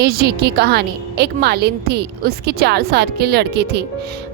गणेश जी की कहानी। एक मालिन थी, उसकी 4 साल की लड़की थी।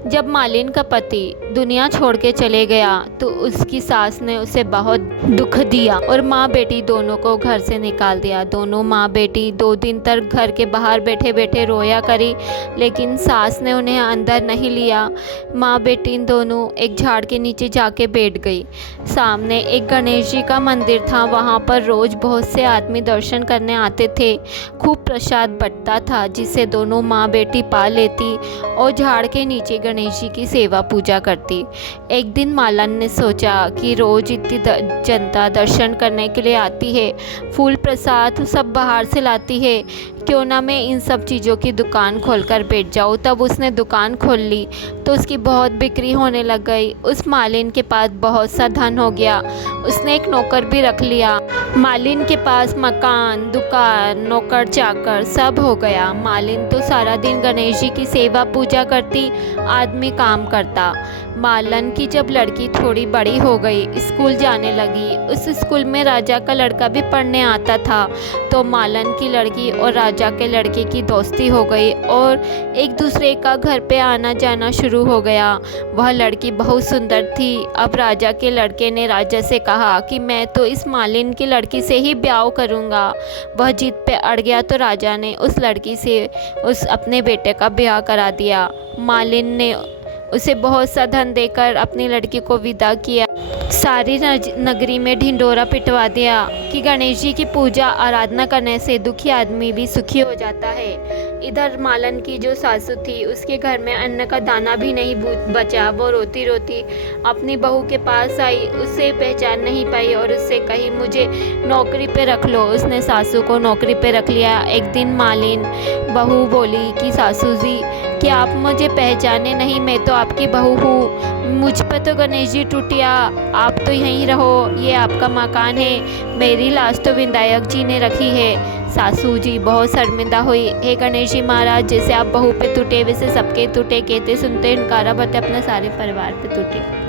जब मालिन का पति दुनिया छोड़ के चले गया तो उसकी सास ने उसे बहुत दुख दिया और माँ बेटी दोनों को घर से निकाल दिया। दोनों माँ बेटी 2 दिन तक घर के बाहर बैठे बैठे रोया करी, लेकिन सास ने उन्हें अंदर नहीं लिया। माँ बेटी दोनों एक झाड़ के नीचे जाके बैठ गई। सामने एक गणेश जी का मंदिर था, वहाँ पर रोज बहुत से आदमी दर्शन करने आते थे। खूब प्रसाद बंटता था जिसे दोनों माँ बेटी पा लेती और झाड़ के नीचे गणेश जी की सेवा पूजा करती। एक दिन मालन ने सोचा कि रोज इतनी जनता दर्शन करने के लिए आती है, फूल प्रसाद सब बाहर से लाती है, क्यों ना मैं इन सब चीज़ों की दुकान खोलकर बैठ जाऊँ। तब उसने दुकान खोल ली तो उसकी बहुत बिक्री होने लग गई। उस मालिन के पास बहुत सा धन हो गया। उसने एक नौकर भी रख लिया। मालिन के पास मकान, दुकान, नौकर चाकर सब हो गया। मालिन तो सारा दिन गणेश जी की सेवा पूजा करती, आदमी काम करता। मालन की जब लड़की थोड़ी बड़ी हो गई, स्कूल जाने लगी। उस स्कूल में राजा का लड़का भी पढ़ने आता था, तो मालन की लड़की और राजा के लड़के की दोस्ती हो गई और एक दूसरे का घर पे आना जाना शुरू हो गया। वह लड़की बहुत सुंदर थी। अब राजा के लड़के ने राजा से कहा कि मैं तो इस मालिन की लड़की से ही ब्याह करूँगा। वह जिद पे अड़ गया तो राजा ने उस लड़की से अपने बेटे का ब्याह करा दिया। मालिन ने उसे बहुत सा धन देकर अपनी लड़की को विदा किया। सारी नगरी में ढिंढोरा पिटवा दिया कि गणेश जी की पूजा आराधना करने से दुखी आदमी भी सुखी हो जाता है। इधर मालन की जो सासू थी, उसके घर में अन्न का दाना भी नहीं बचा। वो रोती रोती अपनी बहू के पास आई, उसे पहचान नहीं पाई और उससे कही मुझे नौकरी पे रख लो। उसने सासू को नौकरी पे रख लिया। एक दिन मालिन बहू बोली कि सासू जी, कि आप मुझे पहचाने नहीं, मैं तो आपकी बहू हूँ। मुझ पर तो गणेश जी टूटिया, आप तो यहीं रहो, ये आपका मकान है, मेरी लाश तो विधायक जी ने रखी है। सासू जी बहुत शर्मिंदा हुई। हे गणेश जी महाराज, जैसे आप बहू पे टूटे वैसे सबके टूटे, कहते सुनते इनकारा बते अपने सारे परिवार पे टूटे।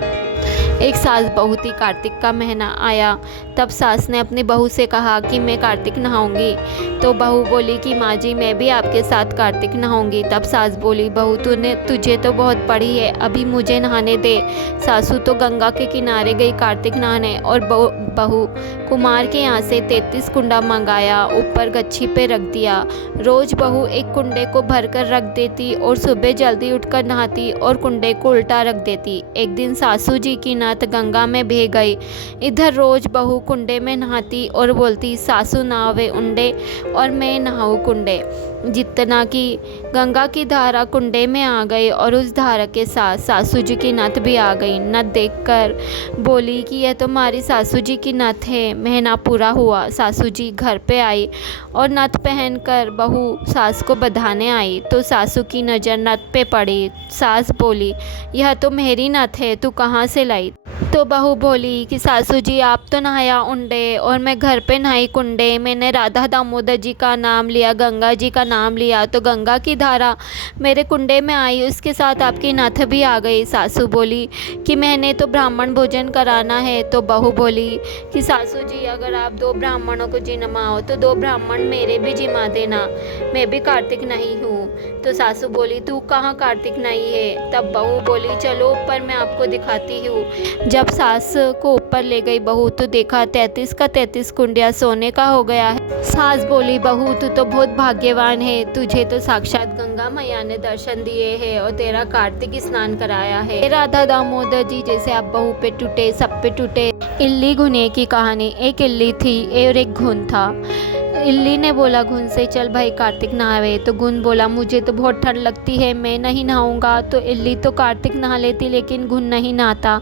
एक सास बहू थी। कार्तिक का महीना आया, तब सास ने अपनी बहू से कहा कि मैं कार्तिक नहाऊंगी। तो बहू बोली कि माँ जी, मैं भी आपके साथ कार्तिक नहाऊंगी। तब सास बोली, बहू तुझे तो बहुत पड़ी है, अभी मुझे नहाने दे। सासू तो गंगा के किनारे गई कार्तिक नहाने और बहू कुमार के यहाँ से 33 कुंडा मंगाया, ऊपर गच्छी पे रख दिया। रोज बहू एक कुंडे को भरकर रख देती और सुबह जल्दी उठकर नहाती और कुंडे को उल्टा रख देती। एक दिन सासू जी की नात गंगा में बह गई। इधर रोज बहू कुंडे में नहाती और बोलती, सासू नहावे उंडे और मैं नहाऊं कुंडे। जितना कि गंगा की धारा कुंडे में आ गई और उस धारा के साथ सासू जी की नथ भी आ गई। नथ देखकर बोली कि यह तो हमारी सासू जी की नथ है। महीना पूरा हुआ, सासू जी घर पे आई और नथ पहनकर बहू सास को बधाने आई तो सासू की नज़र नथ पे पड़ी। सास बोली, यह तो मेरी नथ है, तू कहाँ से लाई? तो बहू बोली कि सासू जी, आप तो नहाया उंडे और मैं घर पे नहाई कुंडे। मैंने राधा दामोदर जी का नाम लिया, गंगा जी का नाम लिया, तो गंगा की धारा मेरे कुंडे में आई, उसके साथ आपकी नथ भी आ गई। सासू बोली कि मैंने तो ब्राह्मण भोजन कराना है। तो बहू बोली कि सासू जी, अगर आप 2 ब्राह्मणों को जिमाओ तो 2 ब्राह्मण मेरे भी जिमा देना, मैं भी कार्तिक नहीं हूँ। तो सासू बोली, तू कहाँ कार्तिक नहीं है? तब बहू बोली, चलो ऊपर मैं आपको दिखाती हूँ। जब सास को ऊपर ले गई बहू तो देखा 33 का 33 कुंडिया सोने का हो गया है। सास बोली, बहू तू तो बहुत भाग्यवान है, तुझे तो साक्षात गंगा मैया ने दर्शन दिए हैं और तेरा कार्तिक स्नान कराया है। राधा दामोदर जी जैसे आप बहू पे टूटे, सब पे टूटे। इल्ली घुने की कहानी। एक इल्ली थी और एक घुन था। इल्ली ने बोला घुन से, चल भाई कार्तिक नहावे। तो घुन बोला, मुझे तो बहुत ठंड लगती है, मैं नहीं नहाऊंगा। तो इल्ली तो कार्तिक नहा लेती, लेकिन घुन नहीं नहाता।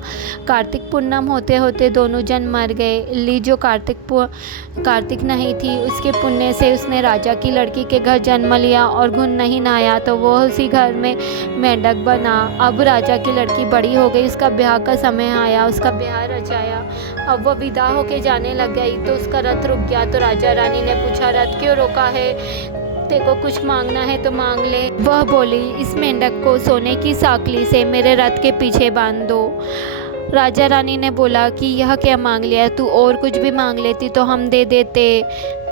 कार्तिक पूर्णिमा होते होते दोनों जन मर गए। इल्ली जो कार्तिक नहीं थी, उसके पुण्य से उसने राजा की लड़की के घर जन्म लिया और घुन नहीं नहाया तो वो उसी घर में मेंढक बना। अब राजा की लड़की बड़ी हो गई, उसका ब्याह का समय आया, उसका ब्याह रचाया। अब वह विदा होके जाने लग गई तो उसका रथ रुक गया। तो राजा रानी ने पूछा, रथ क्यों रोका है? तेरे को कुछ मांगना है तो मांग ले। वह बोली, इस मेंढक को सोने की साकली से मेरे रथ के पीछे बांध दो। राजा रानी ने बोला कि यह क्या मांग लिया, तू और कुछ भी मांग लेती तो हम दे देते।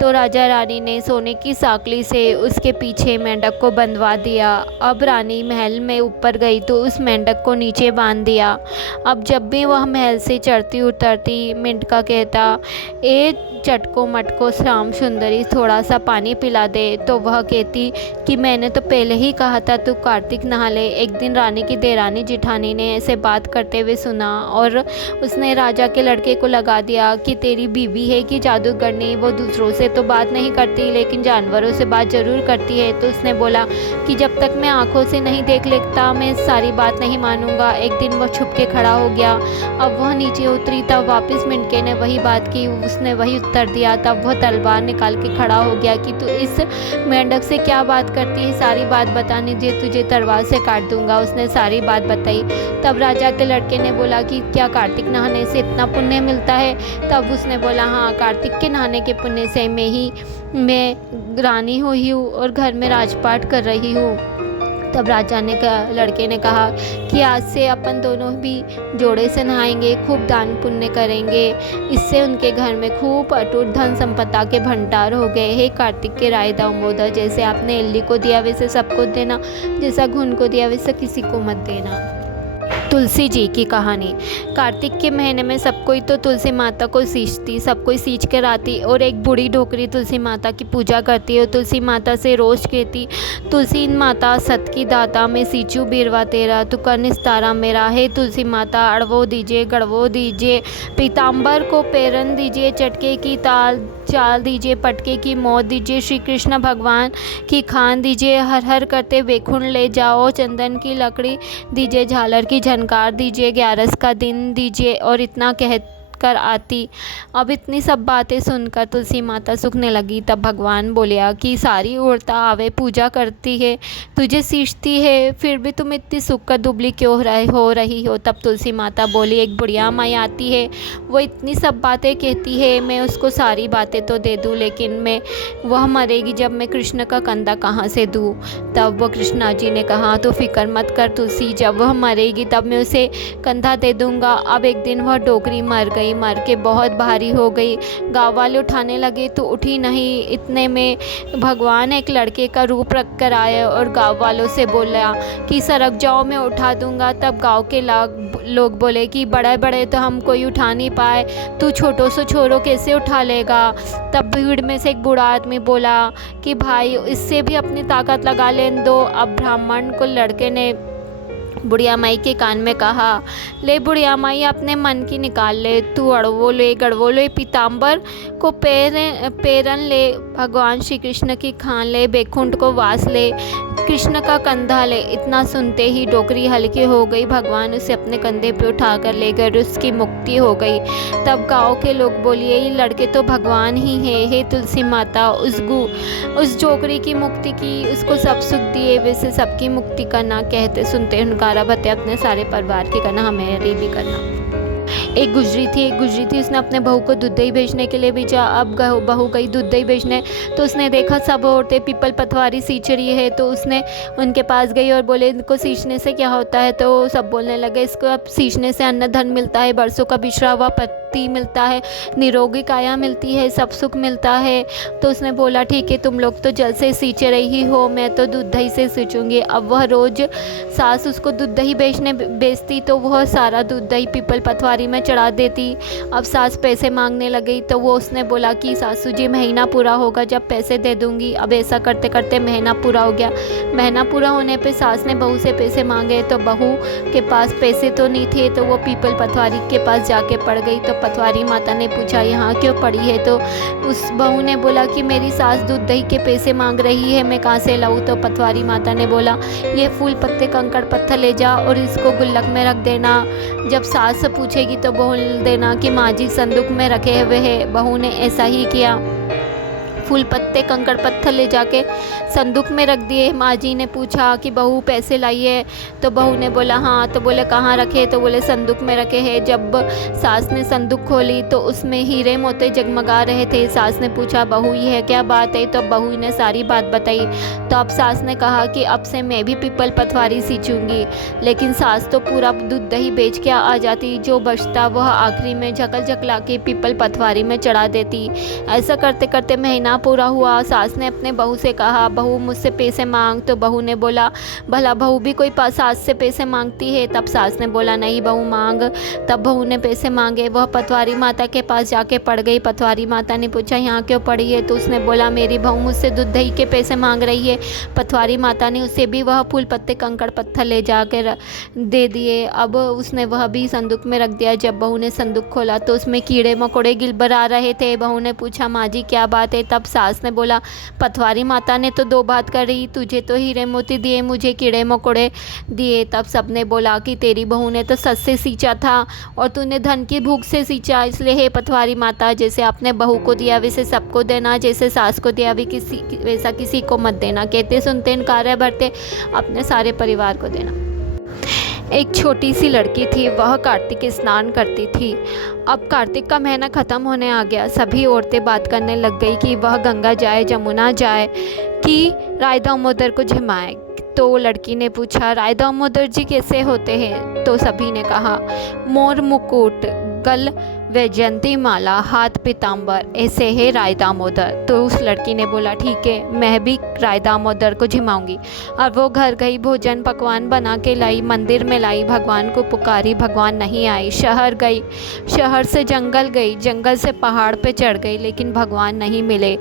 तो राजा रानी ने सोने की साकली से उसके पीछे मेंढक को बंधवा दिया। अब रानी महल में ऊपर गई तो उस मेंढक को नीचे बांध दिया। अब जब भी वह महल से चढ़ती उतरती मेंढका कहता, ए चटको मटको श्याम सुंदरी थोड़ा सा पानी पिला दे, तो वह कहती कि मैंने तो पहले ही कहा था तू कार्तिक नहा ले। एक दिन रानी की देरानी जिठानी ने ऐसे बात करते हुए सुना और उसने राजा के लड़के को लगा दिया कि तेरी बीवी है कि जादूगरनी, वो दूसरों से तो बात नहीं करती लेकिन जानवरों से बात जरूर करती है। तो उसने बोला कि जब तक मैं आंखों से नहीं देख लेता मैं सारी बात नहीं मानूंगा। एक दिन वह छुप के खड़ा हो गया। अब वह नीचे उतरी तब वापस मेंढके ने वही बात की, उसने वही उत्तर दिया। तब वह तलवार निकाल के खड़ा हो गया कि तू इस मेंढक से क्या बात करती है, सारी बात बता, नहीं जे तुझे तलवार से काट दूंगा। उसने सारी बात बताई। तब राजा के लड़के ने बोला कि क्या कार्तिक नहाने से इतना पुण्य मिलता है? तब उसने बोला हाँ, कार्तिक के नहाने के पुण्य से मैं रानी हुई हूँ और घर में राजपाट कर रही हूँ। तब राजा ने लड़के ने कहा कि आज से अपन दोनों भी जोड़े से नहाएंगे, खूब दान पुण्य करेंगे। इससे उनके घर में खूब अटूट धन संपदा के भंडार हो गए। हे कार्तिक के राय दामोदर, जैसे आपने इल्ली को दिया वैसे सबको देना, जैसा घुन को दिया वैसे किसी को मत देना। तुलसी जी की कहानी। कार्तिक के महीने में सब कोई तो तुलसी माता को सींचती, सब कोई सींच कर आती और एक बूढ़ी ढोकरी तुलसी माता की पूजा करती और तुलसी माता से रोज कहती, तुलसी माता सत की दाता मैं सींचू बीरवा तेरा, तू कर निस्तारा मेरा। हे तुलसी माता अड़वो दीजिए, गड़वो दीजिए, पीताम्बर को पेरन दीजिए, चटके की चाल दीजिए, पटके की मौत दीजिए, श्री कृष्ण भगवान की खान दीजिए, हर हर करते वेखुंड ले जाओ, चंदन की लकड़ी दीजिए, झालर की झनकार दीजिए, 11 का दिन दीजिए। और इतना कह कर आती। अब इतनी सब बातें सुनकर तुलसी माता सूखने लगी। तब भगवान बोलिया कि सारी औरतें आवे पूजा करती है, तुझे सींचती है, फिर भी तुम इतनी सूख कर दुबली क्यों हो रही हो? तब तुलसी माता बोली, एक बुढ़िया माई आती है, वो इतनी सब बातें कहती है, मैं उसको सारी बातें तो दे दूँ लेकिन वह मरेगी जब मैं कृष्ण का कंधा कहाँ से दूँ? तब वो कृष्णा जी ने कहा, तो फिक्र मत कर तुलसी, जब वह मरेगी तब मैं उसे कंधा दे दूँगा। अब एक दिन वह डोकरी मर गई, मर के बहुत भारी हो गई। गाँव वाले उठाने लगे तो उठी नहीं। इतने में भगवान एक लड़के का रूप रख कर आए और गाँव वालों से बोला कि सरक जाओ, मैं उठा दूंगा। तब गाँव के लोग बोले कि बड़े बड़े तो हम कोई उठा नहीं पाए, तू छोटो से छोरो कैसे उठा लेगा? तब भीड़ में से एक बूढ़ा आदमी बोला कि भाई इससे भी अपनी ताकत लगा लेने दो। अब ब्राह्मण को लड़के ने बुढ़िया माई के कान में कहा, ले बुढ़िया माई अपने मन की निकाल ले, तू अड़वो ले, गड़वो ले, पीताम्बर को पेरन ले, भगवान श्री कृष्ण की खान ले, बैकुंठ को वास ले, कृष्ण का कंधा ले। इतना सुनते ही डोकरी हल्की हो गई। भगवान उसे अपने कंधे पे उठा कर ले गए, उसकी मुक्ति हो गई। तब गाँव के लोग बोलिए, ये लड़के तो भगवान ही है। हे तुलसी माता, उस डोकरी की मुक्ति की, उसको सब सुख दिए, वैसे सबकी मुक्ति करना। कहते सुनते हुनकारा भते अपने सारे परिवार की करना, हमें भी करना। एक गुजरी थी, उसने अपने बहू को दूध दही बेचने के लिए भेजा। अब बहू गई दूध दही बेचने तो उसने देखा सब औरतें पीपल पथवारी सींच रही है, तो उसने उनके पास गई और बोले, इनको सींचने से क्या होता है? तो सब बोलने लगे, इसको अब सींचने से अन्न धन मिलता है, बरसों का बिछड़ा हुआ पति मिलता है, निरोगी काया मिलती है, सब सुख मिलता है। तो उसने बोला, ठीक है, तुम लोग तो जल से सींच रही हो, मैं तो दूध दही से सींचूंगी। अब वह रोज सास उसको दूध दही बेचती तो वह सारा दूध दही पीपल पथवारी में चढ़ा देती। अब सास पैसे मांगने लगी तो वो उसने बोला कि सासू जी महीना पूरा होगा जब पैसे दे दूंगी। अब ऐसा करते करते महीना पूरा हो गया। महीना पूरा होने पे सास ने बहू से पैसे मांगे तो बहू के पास पैसे तो नहीं थे, तो वो पीपल पथवारी के पास जाके पड़ गई। तो पथवारी माता ने पूछा, यहाँ क्यों पड़ी है? तो उस बहू ने बोला कि मेरी सास दूध दही के पैसे मांग रही है, मैं कहाँ से लाऊं? तो पथवारी माता ने बोला, ये फूल पत्ते कंकड़ पत्थर ले जा और इसको गुल्लक में रख देना। जब सास से पूछेगी तो बोल देना कि माँ जी संदूक में रखे हुए हैं। बहू ने ऐसा ही किया। फूल पत्ते कंकड़ पत्थर ले जाके संदूक में रख दिए। माँ जी ने पूछा कि बहू पैसे लाई है? तो बहू ने बोला हाँ। तो बोले कहाँ रखे? तो बोले संदूक में रखे हैं। जब सास ने संदूक खोली तो उसमें हीरे मोती जगमगा रहे थे। सास ने पूछा बहू ये है क्या बात है? तो बहू ने सारी बात बताई। तो अब सास ने कहा कि अब से मैं भी पीपल पटवारी सींचूंगी। लेकिन सास तो पूरा दूध दही बेच के आ जाती, जो बचता वह आखिरी में झकल झकला के पीपल पटवारी में चढ़ा देती। ऐसा करते करते महीना पूरा हुआ। सास ने अपने बहू से कहा बहू मुझसे पैसे मांग। तो बहू ने बोला भला बहू भी कोई सास से पैसे मांगती है? तब सास ने बोला नहीं बहू मांग। तब बहू ने पैसे मांगे। वह पटवारी माता के पास जाके पड़ गई। पटवारी माता ने पूछा यहाँ क्यों पड़ी है? तो उसने बोला मेरी बहू मुझसे दूध दही के पैसे मांग रही है। पटवारी माता ने उसे भी वह फूल पत्ते कंकड़ पत्थर ले जाकर दे दिए। अब उसने वह भी संदूक में रख दिया। जब बहू ने संदूक खोला तो उसमें कीड़े मकोड़े गिलबर आ रहे थे। बहू ने पूछा माँ जी क्या बात है? तब सास ने बोला पटवारी माता ने तो 2 बात करी, तुझे तो हीरे मोती दिए, मुझे कीड़े मकोड़े दिए। तब सबने बोला कि तेरी बहू ने तो सच से सींचा था और तूने धन की भूख से सींचा। इसलिए हे पटवारी माता, जैसे आपने बहू को दिया वैसे सबको देना, जैसे सास को दिया वैसा किसी को मत देना। कहते सुनते कार्य भरते अपने सारे परिवार को देना। एक छोटी सी लड़की थी, वह कार्तिक स्नान करती थी। अब कार्तिक का महीना ख़त्म होने आ गया। सभी औरतें बात करने लग गई कि वह गंगा जाए, जमुना जाए, कि राय दामोदर को झिमाए। तो लड़की ने पूछा राय दामोदर जी कैसे होते हैं? तो सभी ने कहा मोर मुकुट, गल वैजयंती माला, हाथ पीताम्बर, ऐसे है राय दामोदर। तो उस लड़की ने बोला ठीक है, मैं भी राय दामोदर को झिमाऊंगी। और वो घर गई, भोजन पकवान बना के लाई, मंदिर में लाई, भगवान को पुकारी, भगवान नहीं आई। शहर गई, शहर से जंगल गई, जंगल से पहाड़ पे चढ़ गई, लेकिन भगवान नहीं मिले।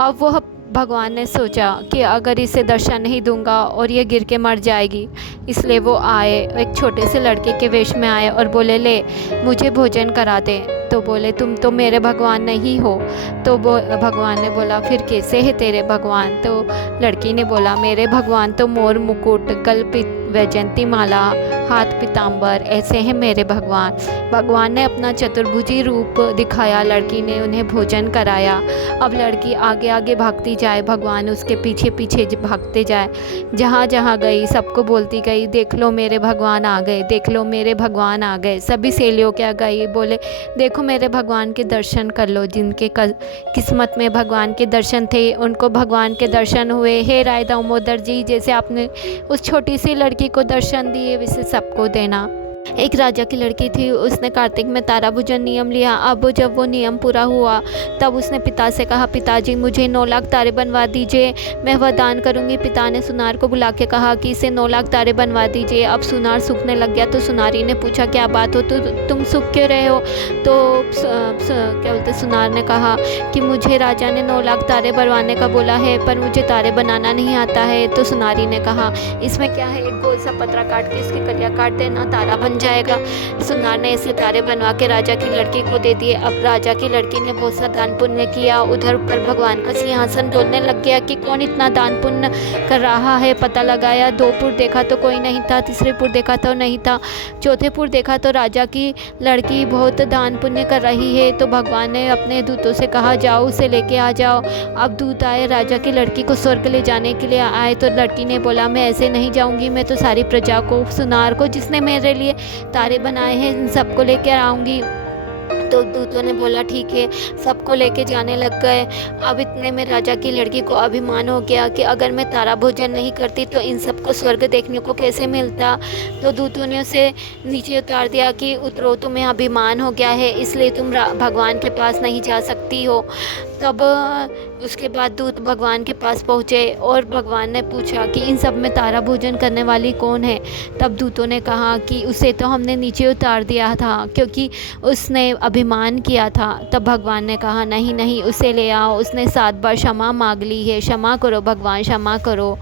अब वह भगवान ने सोचा कि अगर इसे दर्शन नहीं दूंगा और ये गिर के मर जाएगी, इसलिए वो आए, एक छोटे से लड़के के वेश में आए और बोले ले मुझे भोजन करा दे। तो बोले तुम तो मेरे भगवान नहीं हो। तो भगवान ने बोला फिर कैसे है तेरे भगवान? तो लड़की ने बोला मेरे भगवान तो मोर मुकुट, गल वैजयंती माला, हाथ पीताम्बर, ऐसे हैं मेरे भगवान। भगवान ने अपना चतुर्भुजी रूप दिखाया, लड़की ने उन्हें भोजन कराया। अब लड़की आगे आगे भागती जाए, भगवान उसके पीछे पीछे भागते जाए। जहाँ जहाँ गई सबको बोलती गई देख लो मेरे भगवान आ गए, देख लो मेरे भगवान आ गए। सभी सहेलियों क्या गई, बोले देखो मेरे भगवान के दर्शन कर लो। जिनके किस्मत में भगवान के दर्शन थे उनको भगवान के दर्शन हुए। हे राय दामोदर जी, जैसे आपने उस छोटी सी लड़की को दर्शन दिए वैसे सबको देना। एक राजा की लड़की थी, उसने कार्तिक में तारा भोजन नियम लिया। अब जब वो नियम पूरा हुआ तब उसने पिता से कहा पिताजी मुझे 9 लाख तारे बनवा दीजिए, मैं वह दान करूंगी। पिता ने सुनार को बुला के कहा कि इसे 9 लाख तारे बनवा दीजिए। अब सुनार सूखने लग गया तो सुनारी ने पूछा क्या बात हो, तो तुम सूख क्यों रहे हो? तो क्या बोलते सुनार ने कहा कि मुझे राजा ने 9 लाख तारे बनवाने का बोला है, पर मुझे तारे बनाना नहीं आता है। तो सुनारी ने कहा इसमें क्या है, एक गोल सा पतरा काट के इसके कलिया काट देना, तारा बन जाएगा। सुनार ने ऐसे तारे बनवा के राजा की लड़की को दे दिए। अब राजा की लड़की ने बहुत सा दान पुण्य किया। उधर पर भगवान का सिंहासन डोलने लग गया कि कौन इतना दान पुण्य कर रहा है। पता लगाया, 2 पुर देखा तो कोई नहीं था, तीसरे पुर देखा तो नहीं था, चौथे पुर देखा तो राजा की लड़की बहुत दान पुण्य कर रही है। तो भगवान ने अपने दूतों से कहा जाओ उसे लेके आ जाओ। अब दूत आए, राजा की लड़की को स्वर्ग ले जाने के लिए आए। तो लड़की ने बोला मैं ऐसे नहीं जाऊंगी, मैं तो सारी प्रजा को, सुनार को जिसने मेरे लिए तारे बनाए हैं इन सबको लेकर आऊँगी। तो दूतों ने बोला ठीक है, सबको लेके जाने लग गए। अब इतने में राजा की लड़की को अभिमान हो गया कि अगर मैं तारा भोजन नहीं करती तो इन सबको स्वर्ग देखने को कैसे मिलता। तो दूतों ने उसे नीचे उतार दिया कि उतरो, तुम्हें अभिमान हो गया है इसलिए तुम भगवान के पास नहीं जा सकती हो। तब उसके बाद दूत भगवान के पास पहुँचे और भगवान ने पूछा कि इन सब में तारा भोजन करने वाली कौन है। तब दूतों ने कहा कि उसे तो हमने नीचे उतार दिया था क्योंकि उसने अभिमान किया था। तब भगवान ने कहा नहीं नहीं, उसे ले आओ, उसने 7 बार क्षमा मांग ली है, क्षमा करो भगवान, क्षमा करो।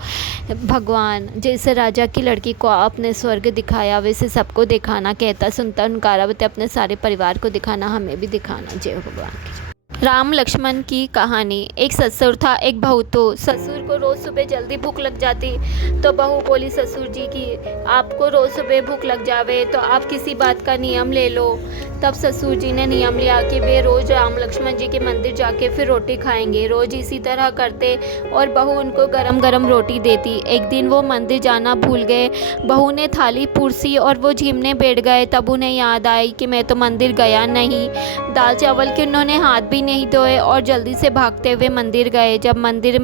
भगवान जैसे राजा की लड़की को अपने स्वर्ग दिखाया वैसे सबको दिखाना, कहता सुनता उनकारावत अपने सारे परिवार को दिखाना, हमें भी दिखाना। जय भगवान की। राम लक्ष्मण की कहानी। एक ससुर था, एक बहू। तो ससुर को रोज़ सुबह जल्दी भूख लग जाती, तो बहू बोली ससुर जी की आपको रोज़ सुबह भूख लग जावे तो आप किसी बात का नियम ले लो। तब ससुर जी ने नियम लिया कि वे रोज़ राम लक्ष्मण जी के मंदिर जाके फिर रोटी खाएंगे। रोज़ इसी तरह करते और बहू उनको गरम गरम रोटी देती। एक दिन वो मंदिर जाना भूल गए। बहू ने थाली पुरसी और वो झिमने बैठ गए। तब उन्हें याद आई कि मैं तो मंदिर गया नहीं। दाल चावल के उन्होंने हाथ भी नहीं धोए और जल्दी से भागते हुए मंदिर गए। जब मंदिर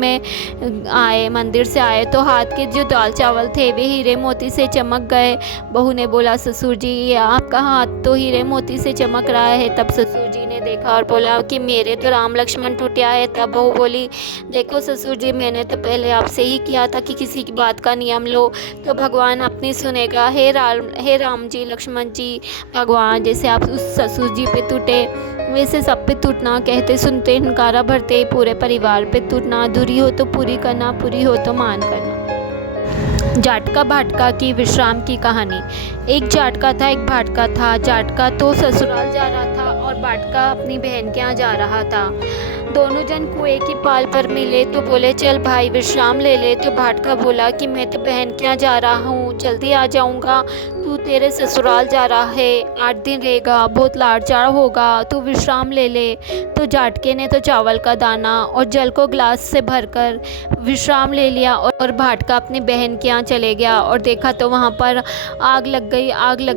से आए तो हाथ के जो दाल चावल थे वे हीरे मोती से चमक गए। बहू ने बोला ससुर जी ये आपका हाथ तो हीरे मोती से चमक रहा है। तब ससुर जी ने देखा और बोला कि मेरे तो राम लक्ष्मण टूटा है। तब बहू बोली देखो ससुर जी मैंने तो पहले आपसे ही किया था कि किसी की बात का नियम लो तो भगवान अपनी सुनेगा। हे राम जी लक्ष्मण जी, भगवान जैसे आप उस ससुर जी पे टूटे वैसे सब पे टूटना। कहते सुनते हंकारा भरते पूरे परिवार पे टूटना। अधूरी हो तो पूरी करना, पूरी हो तो मान करना। जाटका भाटका की विश्राम की कहानी। एक जाटका था, एक भाटका था। जाटका तो ससुराल जा रहा था और भाटका अपनी बहन के यहाँ जा रहा था। दोनों जन कुएं की पाल पर मिले तो बोले चल भाई विश्राम ले ले। तो भाटका बोला कि मैं तो बहन के यहाँ जा रहा हूँ, जल्दी आ जाऊँगा। तू तेरे ससुराल जा रहा है, 8 दिन रहेगा, बहुत लाड़ चाड़ होगा, तू विश्राम ले ले। तो जाटके ने तो चावल का दाना और जल को ग्लास से भरकर विश्राम ले लिया और भाटका अपनी बहन के यहाँ चले गया और देखा तो वहाँ पर आग लग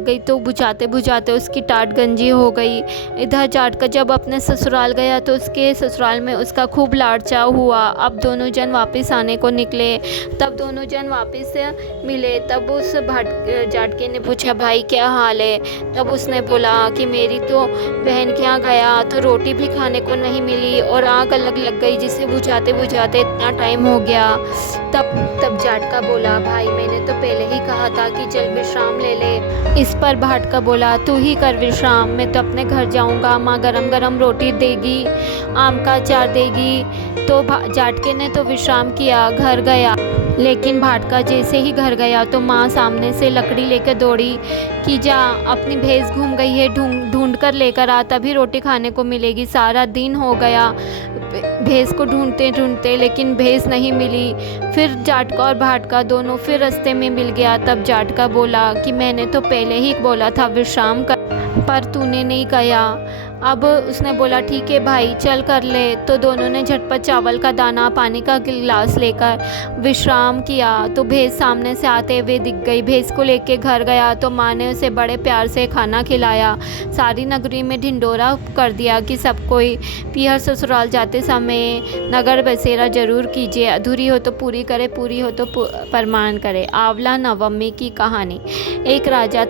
गई तो बुझाते बुझाते उसकी टाट गंजी हो गई। इधर जाटका जब अपने ससुराल गया तो उसके ससुराल में उसका खूब लाड़ चाव हुआ। अब दोनों जन वापस आने को निकले। तब दोनों जन वापस मिले। तब उस जाटके ने पूछा भाई क्या हाल है। तब उसने बोला कि मेरी तो बहन के यहाँ गया तो रोटी भी खाने को नहीं मिली और आग अलग लग गई जिसे बुझाते बुझाते इतना टाइम हो गया। तब जाटका बोला भाई मैंने तो पहले ही कहा था कि चल विश्राम ले ले। इस पर भाटका बोला तू ही कर विश्राम, मैं तो अपने घर जाऊंगा, माँ गरम गरम रोटी देगी, आम का अचार देगी। तो जाटके ने तो विश्राम किया, घर गया। लेकिन भाटका जैसे ही घर गया तो माँ सामने से लकड़ी लेकर दौड़ी कि जा अपनी भैंस घूम गई है, ढूंढ कर लेकर आ, तभी रोटी खाने को मिलेगी। सारा दिन हो गया भैंस को ढूंढते ढूंढते, लेकिन भैंस नहीं मिली। फिर जाटका और भाटका दोनों फिर रास्ते में मिल गया। तब जाटका बोला कि मैंने तो पहले ही बोला था विश्राम कर, पर तूने नहीं किया। अब उसने बोला ठीक है भाई चल कर ले। तो दोनों ने झटपट चावल का दाना पानी का गिलास लेकर विश्राम किया। तो भैंस सामने से आते हुए दिख गई। भैंस को लेके घर गया तो माँ ने उसे बड़े प्यार से खाना खिलाया। सारी नगरी में ढिंडोरा कर दिया कि सब कोई पीहर ससुराल जाते समय नगर बसेरा जरूर कीजिए, अधूरी हो तो पूरी करे, पूरी हो तो परमान करे। आंवला नवमी की कहानी। एक राजा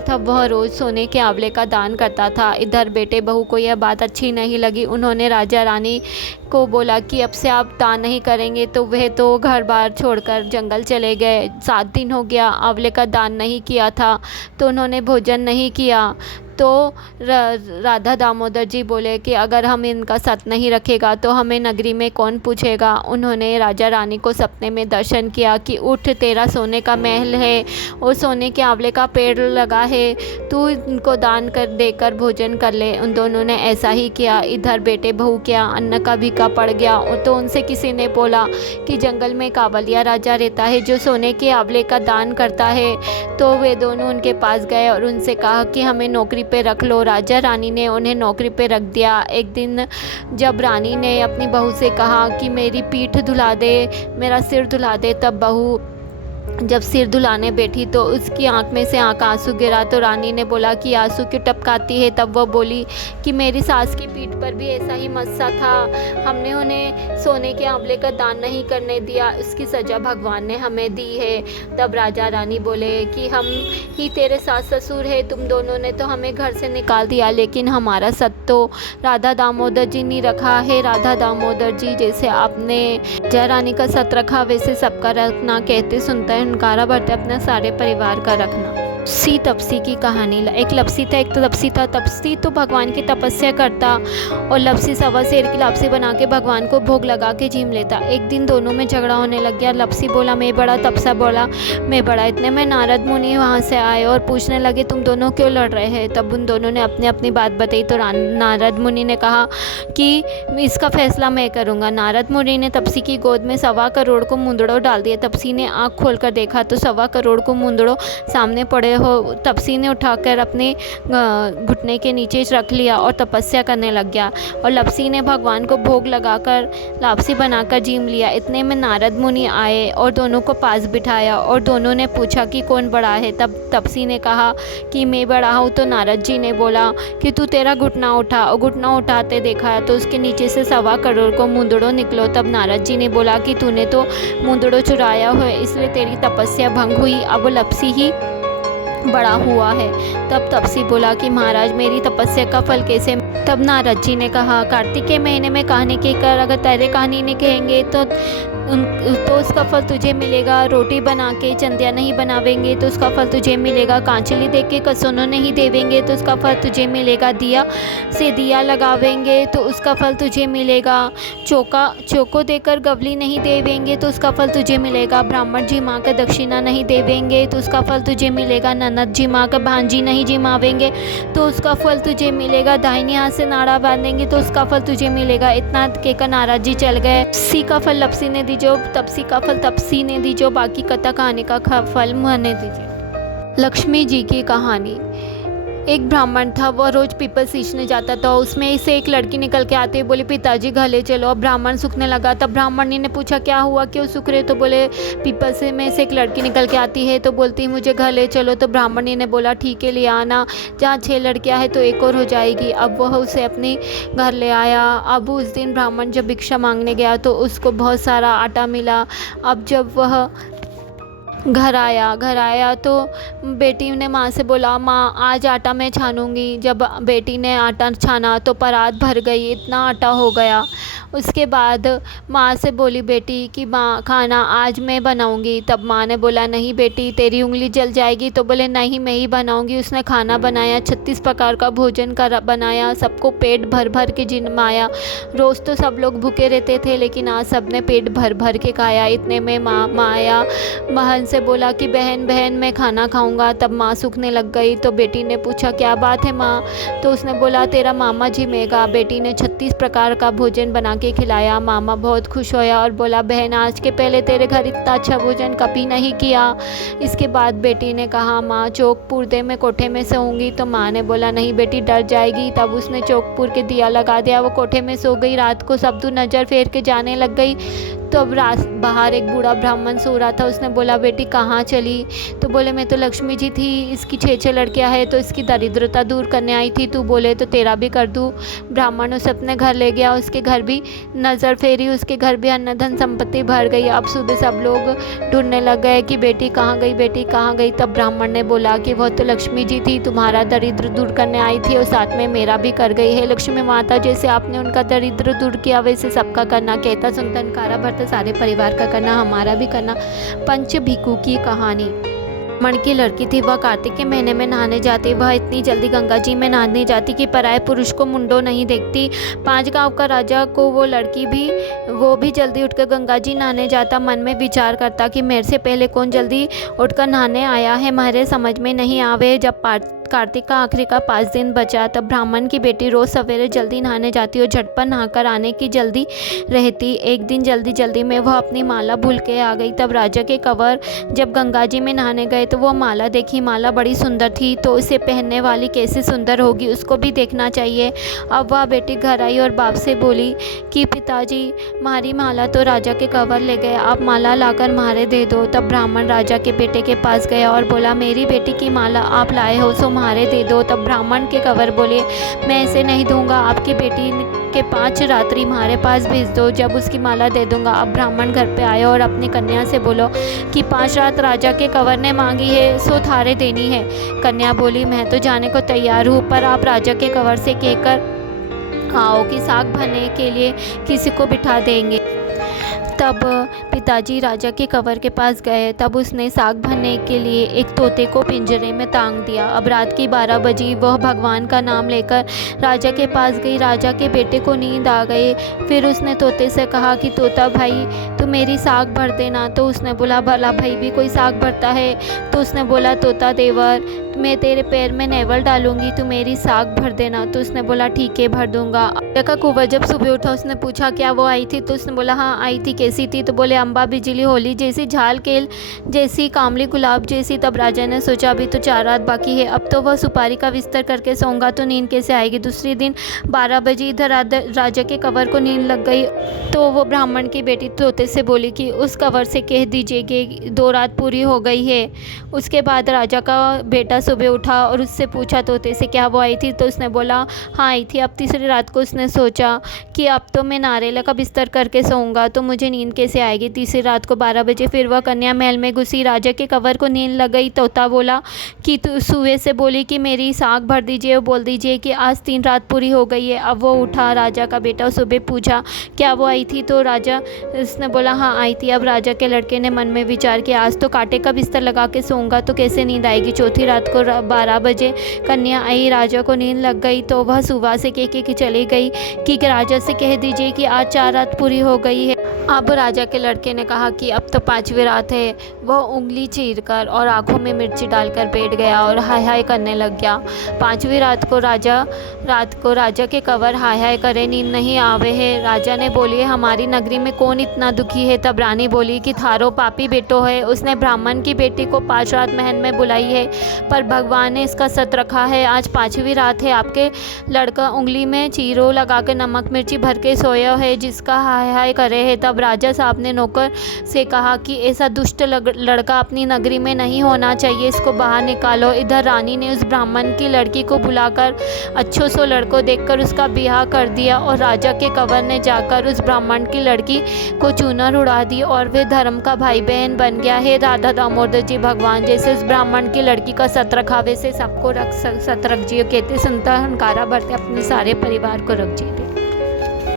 था, वह रोज़ सोने के आंवले का दान करता था। इधर बेटे बहू को यह बात अच्छी नहीं लगी। उन्होंने राजा रानी को बोला कि अब से आप दान नहीं करेंगे। तो वह तो घर बार छोड़कर जंगल चले गए। 7 दिन हो गया आंवले का दान नहीं किया था तो उन्होंने भोजन नहीं किया। तो राधा दामोदर जी बोले कि अगर हम इनका सत नहीं रखेगा तो हमें नगरी में कौन पूछेगा। उन्होंने राजा रानी को सपने में दर्शन किया कि उठ तेरा सोने का महल है और सोने के आंवले का पेड़ लगा है, तू इनको दान कर देकर भोजन कर ले। उन दोनों ने ऐसा ही किया। इधर बेटे बहू क्या अन्न का भीखा पड़ गया। तो उनसे किसी ने बोला कि जंगल में कावलिया राजा रहता है जो सोने के आंवले का दान करता है। तो वे दोनों उनके पास गए और उनसे कहा कि हमें नौकरी पे रख लो। राजा रानी ने उन्हें नौकरी पे रख दिया। एक दिन जब रानी ने अपनी बहू से कहा कि मेरी पीठ धुला दे, मेरा सिर धुला दे, तब बहू जब सिर धुलाने बैठी तो उसकी आंख में से आंसू गिरा। तो रानी ने बोला कि आंसू क्यों टपकाती है। तब वह बोली कि मेरी सास की पीठ पर भी ऐसा ही मस्सा था, हमने उन्हें सोने के आंवले का दान नहीं करने दिया, उसकी सज़ा भगवान ने हमें दी है। तब राजा रानी बोले कि हम ही तेरे सास ससुर है, तुम दोनों ने तो हमें घर से निकाल दिया, लेकिन हमारा सत तो राधा दामोदर जी ने रखा है। राधा दामोदर जी जैसे आपने जया रानी का सत रखा वैसे सबका रखना। कहते सुनते हंकारा भरते अपने सारे परिवार का रखना। सी तपसी की कहानी। एक लपसी था, एक तपसी था। तपसी तो भगवान की तपस्या करता और लपसी सवा शेर की लापसी बना के भगवान को भोग लगा के जीम लेता। एक दिन दोनों में झगड़ा होने लग गया। लपसी बोला मैं बड़ा, तपसा बोला मैं बड़ा। इतने में नारद मुनि वहाँ से आए और पूछने लगे तुम दोनों क्यों लड़ रहे हैं। तब उन दोनों ने अपनी अपनी बात बताई। तो नारद मुनि ने कहा कि इसका फैसला मैं करूँगा। नारद मुनि ने तपसी की गोद में 1.25 करोड़ को मुंदड़ों डाल दिया। तपसी ने आँख खोलकर देखा तो 1.25 करोड़ को मुंदड़ों सामने पड़े हो। तपसी ने उठाकर अपने घुटने के नीचे रख लिया और तपस्या करने लग गया और लपसी ने भगवान को भोग लगाकर लापसी बनाकर जीम लिया। इतने में नारद मुनि आए और दोनों को पास बिठाया और दोनों ने पूछा कि कौन बड़ा है। तब तपसी ने कहा कि मैं बड़ा हूँ। तो नारद जी ने बोला कि तू तेरा घुटना उठा, और घुटना उठाते देखा तो उसके नीचे से 1.25 करोड़ को मुंदड़ों निकलो। तब नारद जी ने बोला कि तूने तो मुंदड़ों चुराया हुआ है, इसलिए तेरी तपस्या भंग हुई। अब लपसी ही बड़ा हुआ है। तब तपसी बोला कि महाराज मेरी तपस्या का फल कैसे। तब नारद जी ने कहा कार्तिक के महीने में कहानी कहकर अगर तेरे कहानी नहीं कहेंगे तो उसका फल तुझे मिलेगा। रोटी बना के चंदिया नहीं बनावेंगे तो उसका फल तुझे मिलेगा। कांचली दे के कसोनो नहीं देवेंगे तो उसका फल तुझे मिलेगा। दिया से दिया लगावेंगे तो उसका फल तुझे मिलेगा। चौको देकर गवली नहीं देवेंगे तो उसका फल तुझे मिलेगा। ब्राह्मण जी माँ का दक्षिणा नहीं देवेंगे तो उसका फल तुझे मिलेगा। ननद जी माँ का भांजी नहीं जिमावेंगे तो उसका फल तुझे मिलेगा। दाहिने हाथ से नाड़ा बांधेंगे तो उसका फल तुझे मिलेगा। इतना कहकर नारद जी चल गए। सी का फल लपसी ने दीजो, तपसी का फल तपसी ने दीजो, बाकी कथा कहानी का फल मुझे दीजिए। लक्ष्मी जी की कहानी। एक ब्राह्मण था, वह रोज पीपल सींचने जाता था। उसमें से एक लड़की निकल के आती है, बोली पिताजी घले चलो। अब ब्राह्मण सूखने लगा। तब ब्राह्मणी ने पूछा क्या हुआ, क्यों सूख रहे। तो बोले पीपल से में से एक लड़की निकल के आती है तो बोलती मुझे घले चलो। तो ब्राह्मणी ने बोला ठीक है ले आना, जहाँ 6 लड़कियाँ हैं तो एक और हो जाएगी। अब वह उसे अपने घर ले आया। अब उस दिन ब्राह्मण जब भिक्षा मांगने गया तो उसको बहुत सारा आटा मिला। अब जब वह घर आया तो बेटी ने माँ से बोला माँ आज आटा मैं छानूंगी। जब बेटी ने आटा छाना तो परात भर गई, इतना आटा हो गया। उसके बाद माँ से बोली बेटी कि माँ खाना आज मैं बनाऊंगी। तब माँ ने बोला नहीं बेटी तेरी उंगली जल जाएगी। तो बोले नहीं मैं ही बनाऊंगी। उसने खाना बनाया, 36 प्रकार का भोजन बनाया, सबको पेट भर भर के जिमाया। रोज़ तो सब लोग भूखे रहते थे लेकिन आज सबने पेट भर भर के खाया। इतने में माँ आया, बहन से बोला कि बहन मैं खाना खाऊंगा। तब माँ सूखने लग गई। तो बेटी ने पूछा क्या बात है माँ। तो उसने बोला तेरा मामा जिमेगा। बेटी ने 36 प्रकार का भोजन बना के खिलाया। मामा बहुत खुश होया और बोला बहन आज के पहले तेरे घर इतना अच्छा भोजन कभी नहीं किया। इसके बाद बेटी ने कहा माँ चौकपुर दे मैं कोठे में सोऊंगी। तो माँ ने बोला नहीं बेटी डर जाएगी। तब उसने चौकपुर के दिया लगा दिया, वो कोठे में सो गई। रात को सबदू नज़र फेर के जाने लग गई। तो अब बाहर एक बूढ़ा ब्राह्मण सो रहा था। उसने बोला बेटी कहाँ चली। तो बोले मैं तो लक्ष्मी जी थी, इसकी 6 लड़कियां हैं तो इसकी दरिद्रता दूर करने आई थी। तू बोले तो तेरा भी कर दूँ। ब्राह्मण उसे अपने घर ले गया। उसके घर भी नज़र फेरी, उसके घर भी अन्न धन संपत्ति भर गई। अब सुबह सब लोग ढूंढने लग गए कि बेटी कहाँ गई, बेटी कहाँ गई। तब ब्राह्मण ने बोला कि वह तो लक्ष्मी जी थी, तुम्हारा दरिद्र दूर करने आई थी और साथ में मेरा भी कर गई है। लक्ष्मी माता जैसे आपने उनका दरिद्र दूर किया वैसे सबका करना। कहता सुनता नकारा भरता सारे परिवार का करना, हमारा भी करना। पंच भिक्खू की कहानी। ब्राह्मण की लड़की थी, वह कार्तिक के महीने में नहाने जाती। वह इतनी जल्दी गंगा जी में नहाने जाती कि पराये पुरुष को मुंडो नहीं देखती। 5 गांव का राजा को वो लड़की भी जल्दी उठकर गंगा जी नहाने जाता। मन में विचार करता कि मेरे से पहले कौन जल्दी उठकर नहाने आया है, मेरे समझ में नहीं आवे। जब कार्तिक का आखिरी का 5 दिन बचा तब ब्राह्मण की बेटी रोज़ सवेरे जल्दी नहाने जाती और झटपट नहाकर आने की जल्दी रहती। एक दिन जल्दी में वह अपनी माला भूल के आ गई। तब राजा के कंवर जब गंगा जी में नहाने गए तो वह माला देखी। माला बड़ी सुंदर थी तो इसे पहनने वाली कैसे सुंदर होगी, उसको भी देखना चाहिए। अब वह बेटी घर आई और बाप से बोली कि पिताजी मारी माला तो राजा के कंवर ले गए, आप माला लाकर मारे दे दो। तब ब्राह्मण राजा के बेटे के पास गया और बोला मेरी बेटी की माला आप लाए हो सो मारे दे दो। तब ब्राह्मण के कंवर बोले मैं ऐसे नहीं दूंगा, आपकी बेटी के 5 रात्रि हमारे पास भेज दो, जब उसकी माला दे दूंगा। अब ब्राह्मण घर पे आए और अपनी कन्या से बोलो कि 5 रात राजा के कंवर ने मांगी है सो थारे देनी है। कन्या बोली मैं तो जाने को तैयार हूँ, पर आप राजा के कंवर से कहकर आओ कि साग भरने के लिए किसी को बिठा देंगे। तब पिताजी राजा के कंवर के पास गए। तब उसने साग भरने के लिए एक तोते को पिंजरे में टांग दिया। अब रात की 12 बजी। वह भगवान का नाम लेकर राजा के पास गई। राजा के बेटे को नींद आ गई। फिर उसने तोते से कहा कि तोता भाई तू मेरी साग भर देना। तो उसने बोला भला भाई भी कोई साग भरता है। तो उसने बोला तोता देवर मैं तेरे पैर में नेवल डालूंगी, तू मेरी साग भर देना। तो उसने बोला ठीक है भर दूंगा। राजा का कुंवर जब सुबह उठा उसने पूछा क्या वो आई थी। तो उसने बोला हाँ आई थी। कैसी थी। तो बोले अम्बा बिजली होली जैसी, झाल केल जैसी, कामली गुलाब जैसी। तब राजा ने सोचा अभी तो 4 रात बाकी है, अब तो वह सुपारी का बिस्तर करके सोऊंगा तो नींद कैसे आएगी। दूसरे दिन 12 बजे इधर राजा के कंवर को नींद लग गई। तो वो ब्राह्मण की बेटी तोते से बोली कि उस कंवर से कह दीजिए कि 2 रात पूरी हो गई है। उसके बाद राजा का बेटा सुबह उठा और उससे पूछा तोते से क्या वो आई थी। तो उसने बोला हाँ आई थी। अब तीसरी रात को उसने सोचा कि अब तो मैं नारेला का बिस्तर करके सोऊंगा तो मुझे नींद कैसे आएगी। तीसरी रात को 12 बजे फिर वह कन्या महल में घुसी। राजा के कंवर को नींद लग गई। तोता बोला कि सुबह से बोली कि मेरी साग भर दीजिए, बोल दीजिए कि आज 3 रात पूरी हो गई है। अब वो उठा राजा का बेटा सुबह पूछा क्या वो आई थी। तो राजा उसने बोला हाँ आई थी। अब राजा के लड़के ने मन में विचार किया आज तो कांटे का बिस्तर लगा के सोऊंगा तो कैसे नींद आएगी। चौथी रात को 12 बजे कन्या आई। राजा को नींद लग गई तो वह सुबह से कह के चली गई कि राजा से कह दीजिए कि आज 4 रात पूरी हो गई है। अब राजा के लड़के ने कहा कि अब तो 5वीं रात है। वह उंगली चीरकर और आंखों में मिर्ची डालकर बैठ गया और हाय हाय करने लग गया। 5वीं रात को राजा के कंवर हाय हाय करे नींद नहीं आवे है। राजा ने बोली हमारी नगरी में कौन इतना दुखी है। तब रानी बोली कि थारो पापी बेटो है, उसने ब्राह्मण की बेटी को 5 रात महल में बुलाई है पर भगवान ने इसका सत रखा है। आज 5वीं रात है, आपके लड़का उंगली में चीरो लगा के नमक मिर्ची भर के सोया है जिसका हाय हाय करे है। तब राजा साहब ने नौकर से कहा कि ऐसा दुष्ट लड़का अपनी नगरी में नहीं होना चाहिए, इसको बाहर निकालो। इधर रानी ने उस ब्राह्मण की लड़की को बुलाकर अच्छों सो लड़कों देखकर उसका ब्याह कर दिया और राजा के कंवर ने जाकर उस ब्राह्मण की लड़की को चूनर उड़ा दी और वे धर्म का भाई बहन बन गया है। राधा दामोदर जी भगवान जैसे उस ब्राह्मण की लड़की का सत रखा वैसे सबको सत रख जियो। कहते सुनता हंकारा भरते अपने सारे परिवार को रख जिए।